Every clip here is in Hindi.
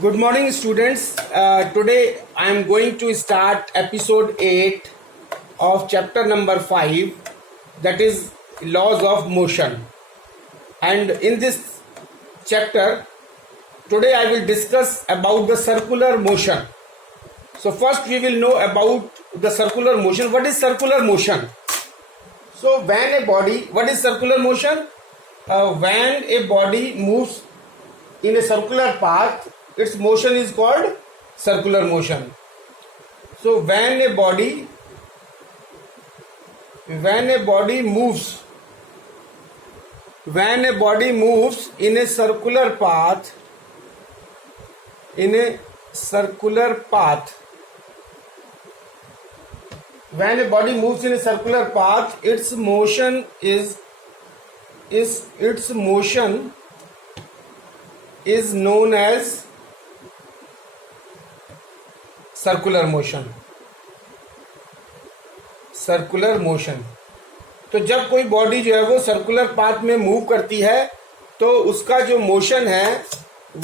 Good morning, students. Today I am going to start episode 8 of chapter number 5, that is laws of motion. And in this chapter, today I will discuss about the circular motion. So first we will know about the circular motion. What is circular motion? So when a body, what is circular motion? When a body moves in a circular path, its motion is called circular motion. So when a body moves in a circular path, when a body moves in a circular path, its motion is known as circular motion. तो जब कोई बॉडी जो है वो सर्कुलर पाथ में मूव करती है तो उसका जो मोशन है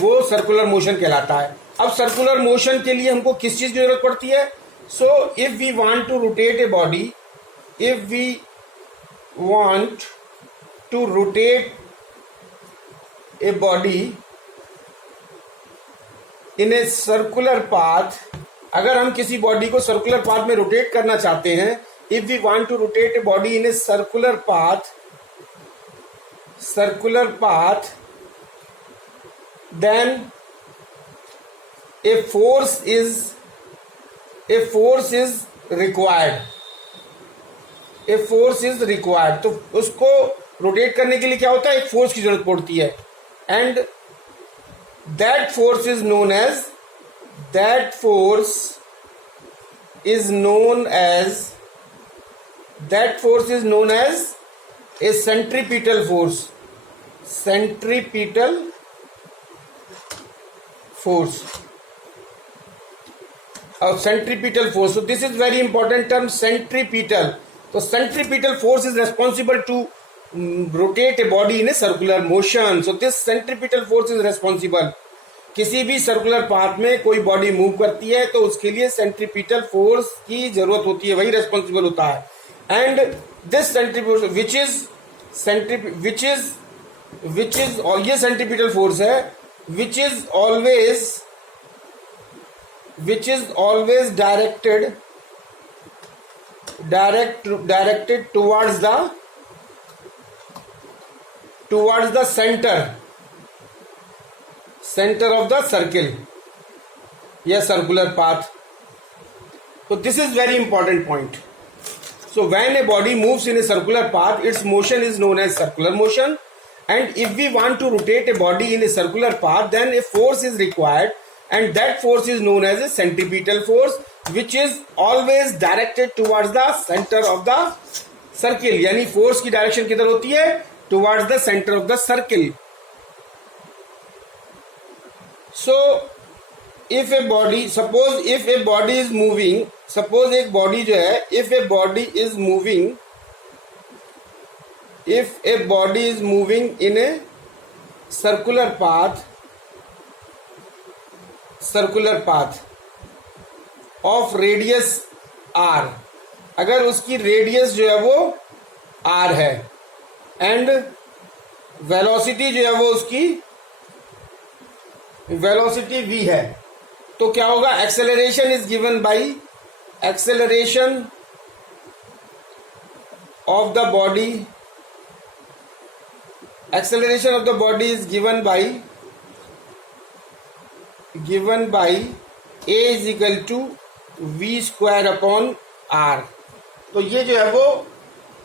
वो सर्कुलर मोशन कहलाता है. अब सर्कुलर मोशन के लिए हमको किस चीज की जरूरत पड़ती है? So if we want to rotate a body in a circular path, अगर हम किसी बॉडी को सर्कुलर पाथ में रोटेट करना चाहते हैं, if we want to rotate a body in a circular path, then a force is required. तो उसको रोटेट करने के लिए क्या होता है? एक फोर्स की जरूरत पड़ती है. And that force is known as a centripetal force. So this is very important term, centripetal. So centripetal force is responsible to rotate a body in a circular motion. So this centripetal force is responsible. किसी भी सर्कुलर पाथ में कोई बॉडी मूव करती है तो उसके लिए सेंट्रीपिटल फोर्स की जरूरत होती है, वही रेस्पॉन्सिबल होता है. And this centripetal which is और ये सेंट्रीपिटल फोर्स है which is always directed towards the center of the circle, yes, circular path. So this is very important point. So when a body moves in a circular path, its motion is known as circular motion. And if we want to rotate a body in a circular path, then a force is required, and that force is known as a centripetal force, which is always directed towards the center of the circle. यानी force की direction किधर होती है? Towards the center of the circle. So if a body is moving, suppose एक बॉडी जो है, if a body is moving in a circular path of radius r, अगर उसकी रेडियस जो है वो r है एंड वेलोसिटी जो है वो उसकी वेलोसिटी v है, तो क्या होगा? Acceleration is given by acceleration of the body is given by a is equal to v square upon r. तो ये जो है वो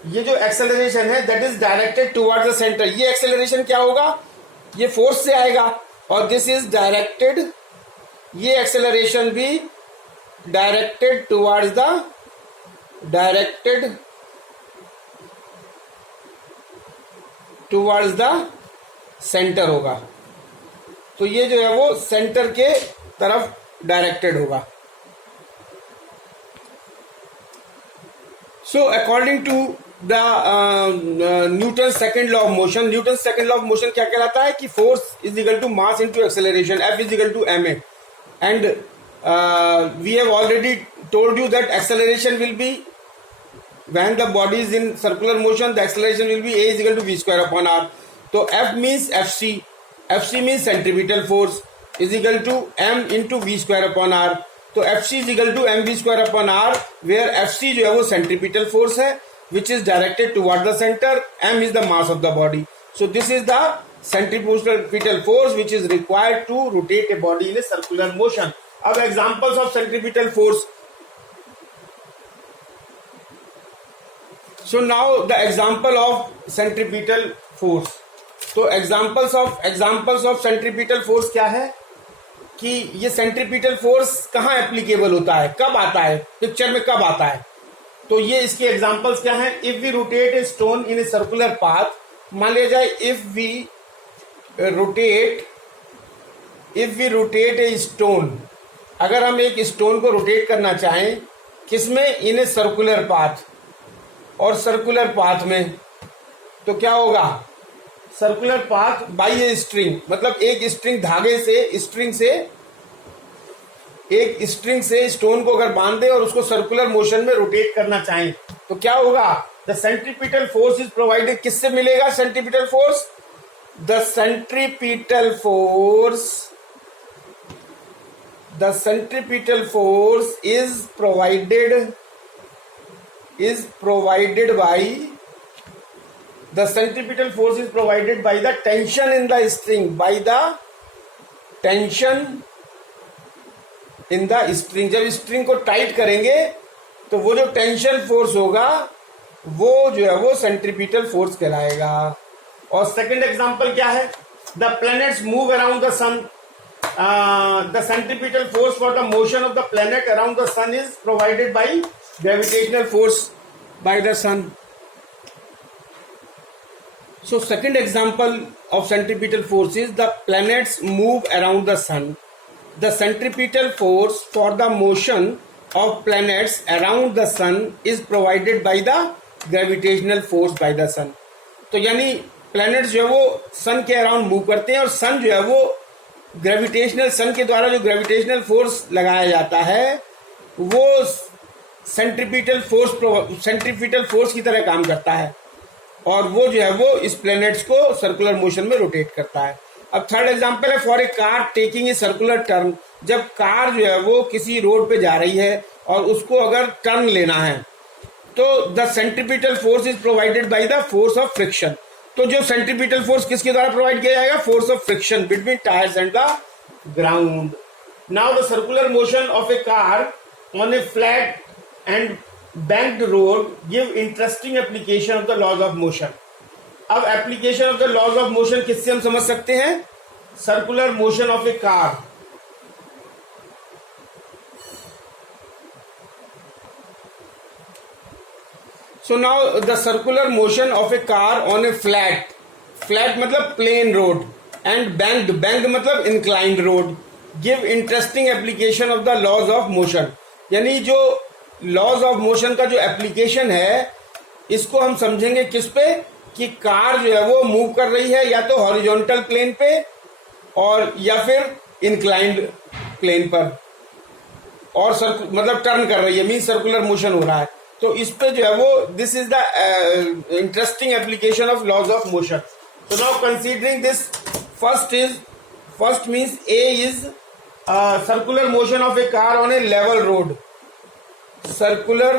ये जो एक्सेलरेशन है that is directed towards the centre. ये एक्सेलरेशन क्या होगा? ये फोर्स से आएगा और दिस इज डायरेक्टेड, ये एक्सेलरेशन भी डायरेक्टेड टुवर्ड्स द सेंटर होगा. तो ये जो है वो सेंटर के तरफ डायरेक्टेड होगा. So according to the Newton second law of motion. Newton second law of motion क्या कहलाता है कि force is equal to mass into acceleration, F is equal to ma. And we have already told you that acceleration will be, when the body is in circular motion, the acceleration will be a is equal to v square upon r. So F means FC. FC means centripetal force is equal to m into v square upon r. तो FC is equal to mv square upon r, where FC जो है वो centripetal force है which is directed toward the center, m is the mass of the body. So this is the centripetal force which is required to rotate a body in a circular motion. अब examples of centripetal force. So now the example of centripetal force. तो examples of centripetal force क्या है कि ये centripetal force कहाँ एप्लीकेबल होता है, कब आता है, पिक्चर में कब आता है. तो ये इसके एग्जाम्पल्स क्या हैं. If we rotate a stone in a circular path, मान लिया जाए if we rotate a stone, अगर हम एक स्टोन को रोटेट करना चाहें किसमें, इन ए सर्कुलर पाथ, और सर्कुलर पाथ में तो क्या होगा, circular path by a string, मतलब एक स्ट्रिंग धागे से एक स्ट्रिंग से स्टोन को अगर बांध दे और उसको सर्कुलर मोशन में रोटेट करना चाहें तो क्या होगा, the centripetal force is provided. किससे मिलेगा centripetal force, the centripetal force is provided by the tension in the string, जब स्ट्रिंग को टाइट करेंगे तो वो जो टेंशन फोर्स होगा वो जो है वो सेंट्रीपिटल फोर्स कहलाएगा. और सेकंड एग्जांपल क्या है, the planets move around the sun, the centripetal force for the motion of the planet around the sun is provided by gravitational force by the sun. So second example of centripetal force is the planets move around the sun. The centripetal force for the motion of planets around the sun is provided by the gravitational force by the sun. तो यानी planets जो है वो sun के अराउंड मूव करते हैं और sun जो है वो ग्रेविटेशनल, सन के द्वारा जो ग्रेविटेशनल फोर्स लगाया जाता है वो सेंट्रीपिटल फोर्स की तरह काम करता है और वो जो है वो इस प्लैनेट्स को सर्कुलर मोशन में रोटेट करता है. अब थर्ड एग्जांपल है for a car taking a circular turn. जब कार जो है वो किसी रोड पे जा रही है और उसको अगर टर्न लेना है तो the centripetal force is provided by the force of friction. तो जो सेंट्रीपिटल फोर्स किसके द्वारा प्रोवाइड किया जाएगा, force of friction between tyres and the ground. Now the circular motion of A car on A flat and banked road give interesting application of the laws of motion. अब application of the laws of motion किससे हम समझ सकते हैं, circular motion of a car. So now the circular motion of a car on a flat मतलब plain road and banked मतलब inclined road give interesting application of the laws of motion. यानी जो लॉज ऑफ मोशन का जो एप्लीकेशन है इसको हम समझेंगे किस पे, कि कार जो है वो मूव कर रही है या तो हॉरिजॉन्टल प्लेन पे और या फिर इंक्लाइंड प्लेन पर और मतलब टर्न कर रही है, मीन सर्कुलर मोशन हो रहा है. तो इस पे जो है वो this is the interesting application of laws of motion. So now considering this, first means A is circular motion of a car on a level road. Circular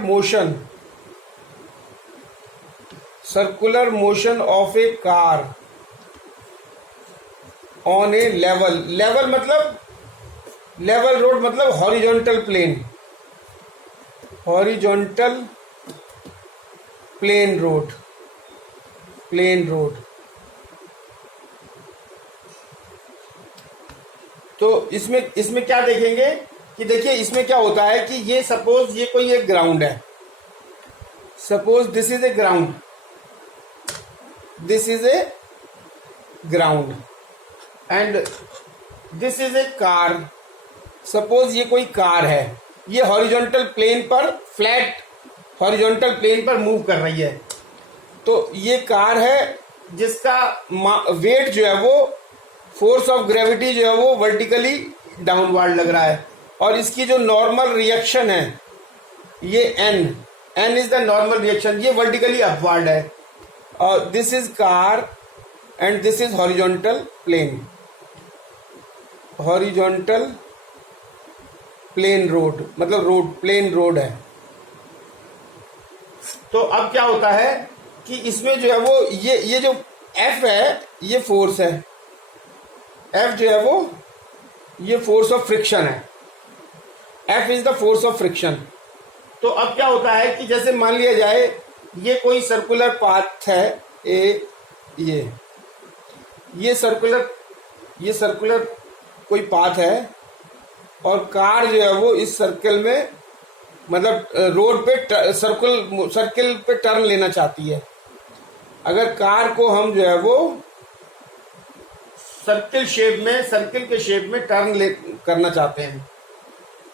motion of a car on a level मतलब level road मतलब horizontal plane, horizontal plain road. तो इसमें क्या देखेंगे कि देखिए इसमें क्या होता है कि ये सपोज ये कोई एक ग्राउंड है, suppose this is A ground and this is A car suppose ये कोई कार है, ये हॉरिजॉन्टल प्लेन पर, फ्लैट हॉरिजॉन्टल प्लेन पर मूव कर रही है। तो ये कार है जिसका वेट जो है वो, फोर्स ऑफ ग्रेविटी जो है वो वर्टिकली डाउनवर्ड लग रहा है, और इसकी जो नॉर्मल रिएक्शन है ये N is the normal reaction, ये वर्टिकली अपवर्ड है। और this is car and this is horizontal plane, horizontal plane road, मतलब रोड, प्लेन रोड है। तो अब क्या होता है कि इसमें जो है वो ये जो F है ये फोर्स है, F जो है वो ये फोर्स ऑफ फ्रिक्शन है, F is the force of friction. तो अब क्या होता है कि जैसे मान लिया जाए ये कोई सर्कुलर पाथ है, ये सर्कुलर कोई पाथ है, और कार जो है वो इस सर्कल में, मतलब रोड पे सर्कल पे टर्न लेना चाहती है। अगर कार को हम जो है वो सर्कल के शेप में टर्न करना चाहते हैं,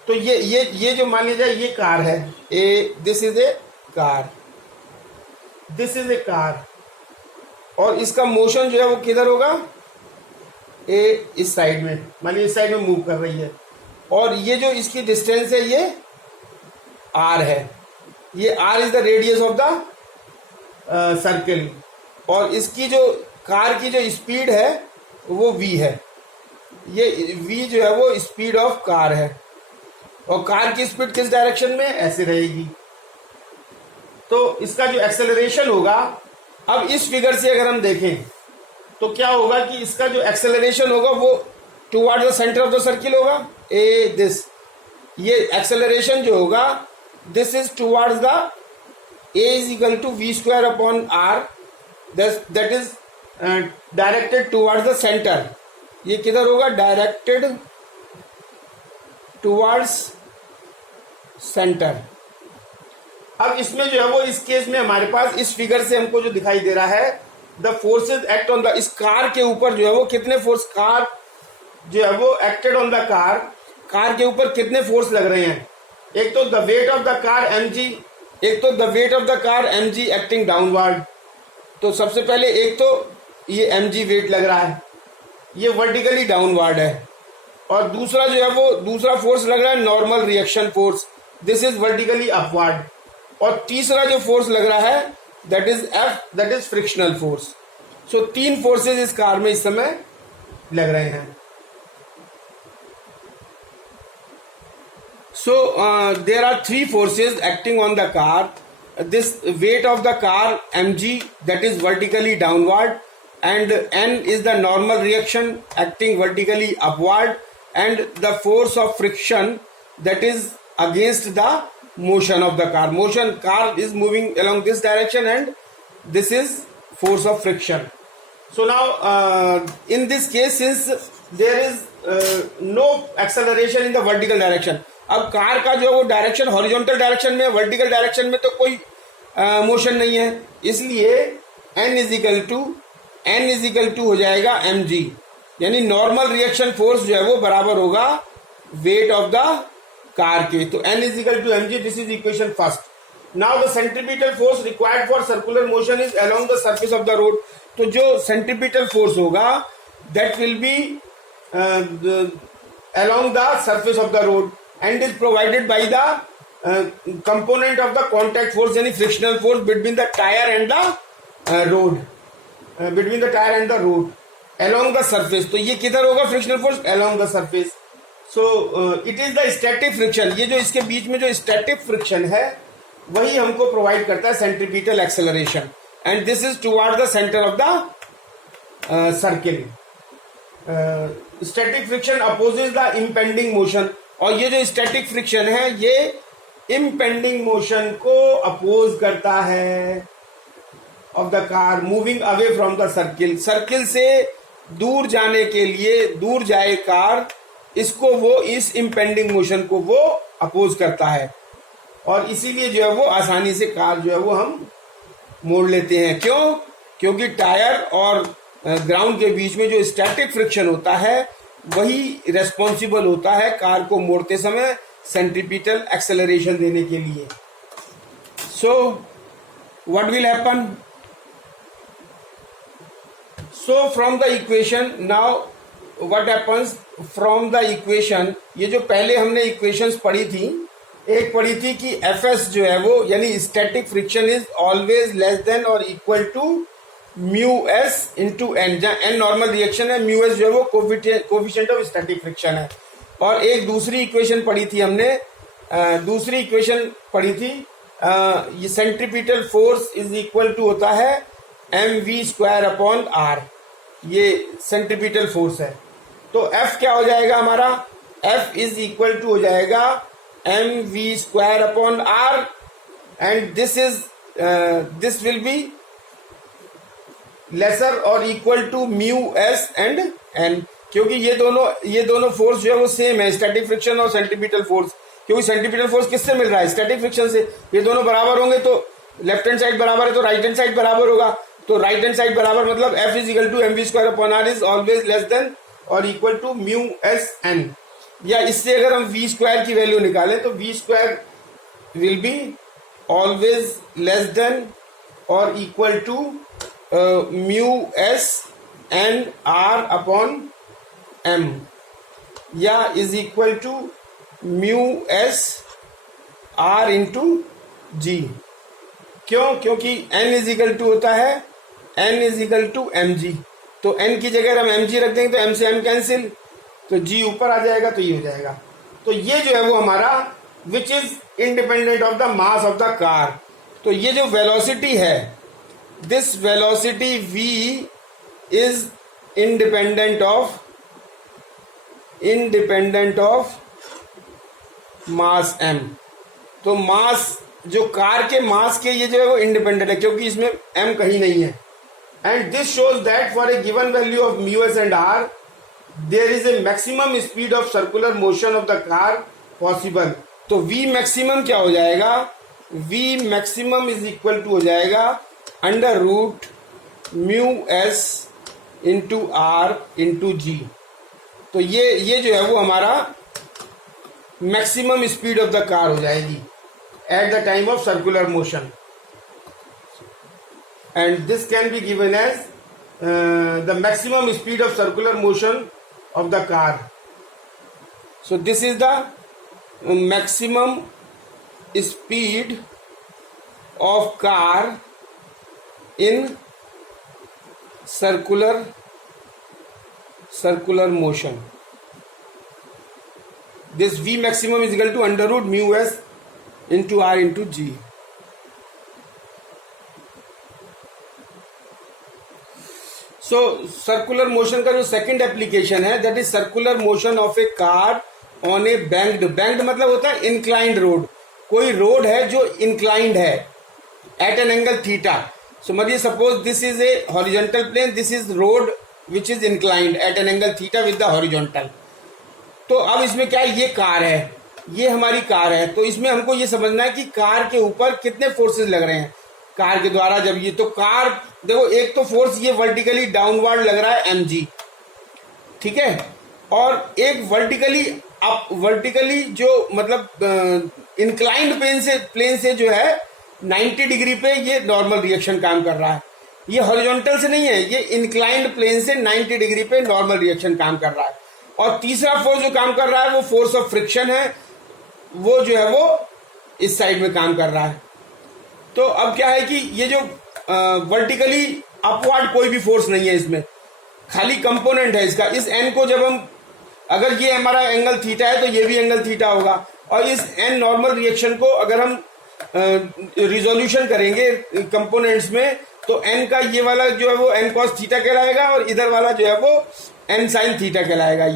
तो ये जो मान लिया जाए ये कार है, दिस इज ए कार, और इसका मोशन जो है वो किधर होगा, इस साइड में, मान लीजिए इस साइड में मूव कर रही है, और ये जो इसकी डिस्टेंस है ये r है, ये r is the radius of the circle, और इसकी जो कार की जो स्पीड है वो v है, ये v जो है वो स्पीड ऑफ कार है, और कार की स्पीड किस डायरेक्शन में, ऐसे रहेगी। तो इसका जो एक्सेलरेशन होगा, अब इस फिगर से अगर हम देखें तो क्या होगा कि इसका जो एक्सेलरेशन होगा वो toward the centre of the circle होगा, दिस, ये एक्सेलरेशन जो होगा this is towards the is equal to v square upon r, that is directed towards the centre. ये किधर होगा, डायरेक्टेड टुवर्ड्स सेंटर। अब इसमें जो है वो इस केस में हमारे पास इस फिगर से हमको जो दिखाई दे रहा है, the forces act on the, इस कार के ऊपर जो है वो कितने फोर्स, कार जो है वो एक्टेड ऑन द कार के ऊपर कितने फोर्स लग रहे हैं। एक तो the weight of the car mg acting downward. तो सबसे पहले एक तो ये mg वेट लग रहा है, ये वर्टिकली डाउनवर्ड है, और दूसरा जो है वो दूसरा फोर्स लग रहा है normal reaction force, this is vertically upward, और तीसरा जो फोर्स लग रहा है that is F, that is frictional force. So 3 forces इस कार में इस समय लग रहे हैं। So there are 3 forces acting on the car. This weight of the car mg, that is vertically downward, and n is the normal reaction acting vertically upward, and the force of friction, that is against the motion of the car. Car is moving along this direction, and this is force of friction. So now in this case, since there is no acceleration in the vertical direction, अब कार का जो वो डायरेक्शन हॉरिजॉन्टल डायरेक्शन में, वर्टिकल डायरेक्शन में तो कोई मोशन नहीं है, इसलिए n इज इक्वल टू हो जाएगा mg, यानी नॉर्मल रिएक्शन फोर्स जो है वो बराबर होगा वेट ऑफ द कार के। तो n is equal to mg, this is equation first. Now the centripetal force required for circular motion is along the surface of the road. तो जो सेंट्रीपिटल फोर्स होगा that will be along the surface of the road, and is provided by the component of the contact force, यानी frictional force between the tire and the road, along the surface। तो ये किधर होगा frictional force, along the surface। so it is the static friction, ये जो इसके बीच में जो static friction है वही हमको provide करता है centripetal acceleration, and this is toward the center of the circle। static friction opposes the impending motion, और ये जो स्टैटिक फ्रिक्शन है ये इम्पेंडिंग मोशन को अपोज करता है of the car moving away from the circle से दूर जाने के लिए, दूर जाए कार, इसको वो इस इम्पेंडिंग मोशन को वो अपोज करता है, और इसीलिए जो है वो आसानी से कार जो है वो हम मोड़ लेते हैं। क्योंकि टायर और ग्राउंड के बीच में जो स्टैटिक फ्रिक्शन होता है वही रेस्पॉन्सिबल होता है कार को मोड़ते समय सेंट्रीपिटल एक्सेलरेशन देने के लिए. So what will happen? So from the equation now what happens from the equation, ये जो पहले हमने इक्वेशंस पढ़ी थी, एक पढ़ी थी कि Fs जो है वो यानी static friction is always less than और equal to mu S into N, जहाँ एन नॉर्मल रिएक्शन है, म्यू एस जो है वो कोफिशिएंट ऑफ स्टैटिक फ्रिक्शन है. और एक दूसरी इक्वेशन पढ़ी थी हमने, दूसरी इक्वेशन पढ़ी थी, ये centripetal force is equal to होता है M V square upon R, ये सेंट्रीपिटल फोर्स है. तो F क्या हो जाएगा हमारा? F इज इक्वल टू हो जाएगा M V square upon R, and this will be lesser और equal to mu S and N, क्योंकि ये दोनों फोर्स जो है वो सेम है, स्टैटिक फ्रिक्शन और सेंट्रीपिटल फोर्स. क्योंकि सेंट्रीपिटल फोर्स किससे मिल रहा है? स्टैटिक फ्रिक्शन से. ये दोनों बराबर होंगे तो लेफ्ट हैंड साइड बराबर है तो राइट हैंड साइड बराबर होगा. तो राइट हैंड साइड बराबर मतलब F is equal to M V square upon R is always less than और equal to mu S N. या इससे अगर हम वी स्क्वायर की वैल्यू निकालें तो V square will be always less than और equal to mu S N R upon M, या is equal to mu S R into G. क्यों? क्योंकि n इज इक्वल टू होता है n is equal to M G. तो n की जगह हम एम जी रख देंगे तो m से m कैंसिल, तो g ऊपर आ जाएगा, तो ये हो जाएगा. तो ये जो है वो हमारा which is independent of the mass of the car. तो ये जो वेलोसिटी है, this velocity v is independent of mass m. तो मास जो कार के मास के ये जो है वो इंडिपेंडेंट है, क्योंकि इसमें m कहीं नहीं है. And this shows that for a given value of mu S and R there is a maximum speed of circular motion of the car possible. तो v मैक्सिमम क्या हो जाएगा? v maximum is equal to हो जाएगा under root mu S into R into G. तो ये जो है वो हमारा maximum speed of the car हो जाएगी at the time of circular motion, and this can be given as the maximum speed of circular motion of the car. So this is the maximum speed of car in circular motion. This V maximum is equal to under root mu s into r into g. So circular motion का जो सेकंड एप्लीकेशन है, that is circular motion of A car on A banked मतलब होता है इंक्लाइंड रोड. कोई रोड है जो इंक्लाइंड है एट एन एंगल थीटा. समझिए suppose this is a horizontal plane, this is road which is inclined at an angle theta with the horizontal. तो अब इसमें क्या है, ये कार है, ये हमारी कार है. तो इसमें हमको ये समझना है कि कार के ऊपर कितने फोर्सेस लग रहे हैं कार के द्वारा. जब ये तो कार देखो, एक तो फोर्स ये वर्टिकली डाउनवर्ड लग रहा है mg, ठीक है, और एक वर्टिकली जो मतलब इंक्लाइंड प्लेन से जो है 90 डिग्री पे ये नॉर्मल रिएक्शन काम कर रहा है. ये हॉरिजॉन्टल से नहीं है, ये इंक्लाइंड प्लेन से 90 डिग्री पे नॉर्मल रिएक्शन काम कर रहा है. और तीसरा फोर्स जो काम कर रहा है वो फोर्स ऑफ फ्रिक्शन है, वो जो है वो इस साइड में काम कर रहा है. तो अब क्या है कि ये जो वर्टिकली अपवर्ड कोई भी फोर्स नहीं है इसमें, खाली कंपोनेंट है इसका. इस एन को जब हम, अगर ये हमारा एंगल थीटा है तो ये भी एंगल थीटा होगा. और इस एन नॉर्मल रिएक्शन को अगर हम रिजोल्यूशन करेंगे कंपोनेंट्स में, तो एन का ये वाला जो है वो एन कॉस थीटा कहलाएगा और इधर वाला जो है वो एन साइन थीटा कहलाएगा.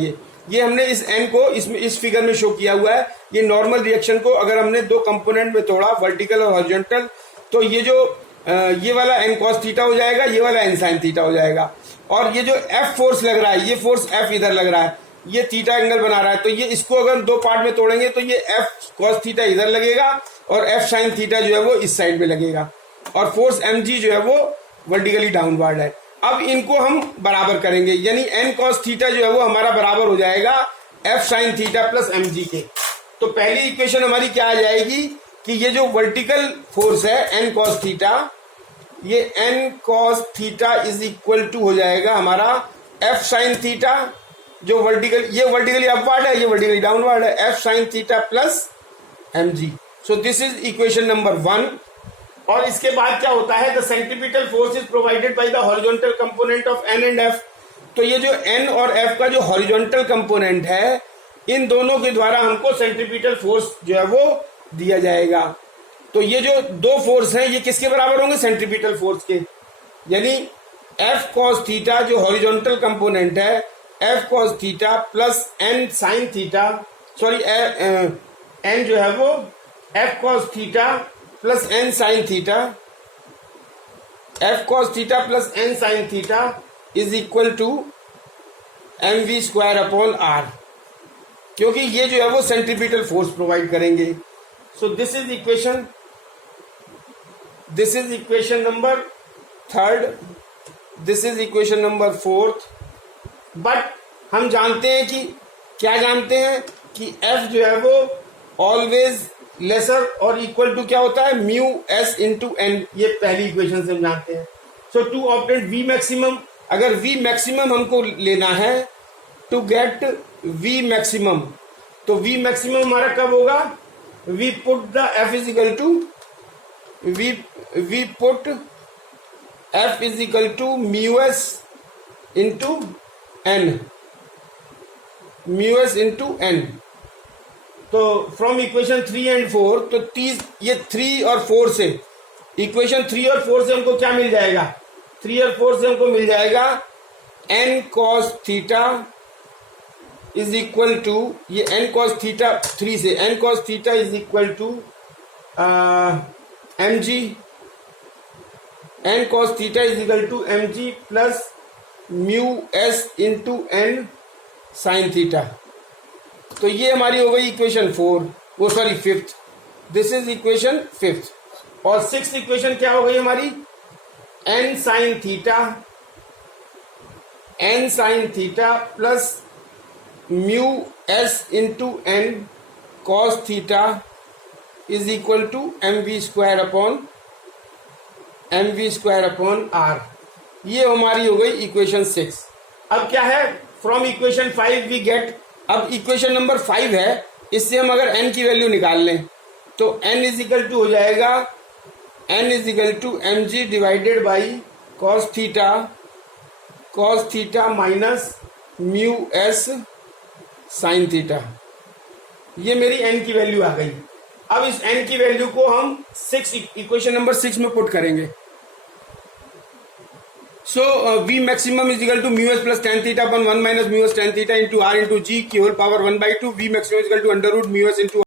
ये हमने इस एन को इस फिगर में शो किया हुआ है. ये नॉर्मल रिएक्शन को अगर हमने दो कंपोनेंट में तोड़ा, वर्टिकल और हॉरिजॉन्टल, तो ये जो ये वाला एन कॉस थीटा हो जाएगा, ये वाला एन साइन थीटा हो जाएगा. और ये जो एफ फोर्स लग रहा है, ये फोर्स एफ इधर लग रहा है, ये थीटा एंगल बना रहा है. तो ये इसको अगर दो पार्ट में तोड़ेंगे तो ये एफ कॉस थीटा इधर लगेगा और एफ साइन थीटा जो है वो इस साइड में लगेगा. और फोर्स एम जी जो है वो वर्टिकली डाउनवर्ड है. अब इनको हम बराबर करेंगे, यानी n cos थीटा जो है वो हमारा बराबर हो जाएगा f sin theta plus mg के। तो पहली इक्वेशन हमारी क्या आ जाएगी कि ये जो वर्टिकल फोर्स है n cos थीटा, ये n cos theta is equal to हो जाएगा हमारा f sin थीटा, जो वर्टिकल, ये वर्टिकली अपवर्ड है, ये वर्टिकली डाउनवर्ड है, f sin theta plus mg। So this is equation number 1। और इसके बाद क्या होता है, the centripetal force is provided by the horizontal component of n and f। तो ये जो n और f का जो हॉरिजॉन्टल कंपोनेंट है, इन दोनों के द्वारा हमको सेंट्रीपिटल फोर्स जो है वो दिया जाएगा। तो ये जो दो फोर्स हैं ये किसके बराबर होंगे, सेंट्रीपिटल फोर्स के, यानी f cos थीटा जो हॉरिजॉन्टल कंपोनेंट है, f cos theta plus n sin theta, sorry n जो है वो f cos theta plus n sin theta, f cos theta plus n sin theta is equal to mv square upon r, क्योंकि ये जो है वो सेंट्रीपिटल फोर्स प्रोवाइड करेंगे। सो this is equation number 3, this is equation number 4। But हम जानते हैं कि क्या जानते हैं कि f जो है वो ऑलवेज लेसर और इक्वल टू क्या होता है, म्यू एस इंटू एन, ये पहली इक्वेशन से हम जानते हैं। So to obtain V maximum, अगर वी मैक्सिमम हमको लेना है, टू गेट वी मैक्सिमम, तो वी मैक्सिमम हमारा कब होगा, V put the F is equal to V put F is equal to mu S into N, mu S into N. तो फ्रॉम इक्वेशन 3 एंड 4, तो ये 3 और 4 से, इक्वेशन 3 और 4 से हमको क्या मिल जाएगा, 3 और 4 से हमको मिल जाएगा n cos theta is equal to, ये n cos थीटा 3 से, n cos theta is equal to mg, n cos theta is equal to mg plus mu S into n sine theta. तो ये हमारी हो गई इक्वेशन 4, वो sorry 5th, this is equation 5th। और 6th इक्वेशन क्या हो गई हमारी, n sine theta plus mu S into n cos theta is equal to mv square upon r। ये हमारी हो गई इक्वेशन 6। अब क्या है, फ्रॉम इक्वेशन 5 वी गेट, अब इक्वेशन नंबर 5 है, इससे हम अगर n की वैल्यू निकाल लें तो n इज इक्वल टू हो जाएगा, n is equal to mg divided by cos theta minus mu S sine theta. ये मेरी n की वैल्यू आ गई। अब इस n की वैल्यू को हम इक्वेशन नंबर 6 में पुट करेंगे। So v maximum is equal to mu s plus tan theta upon 1 minus mu s tan theta into r into g की whole power 1/2। v maximum is equal to under root mu s into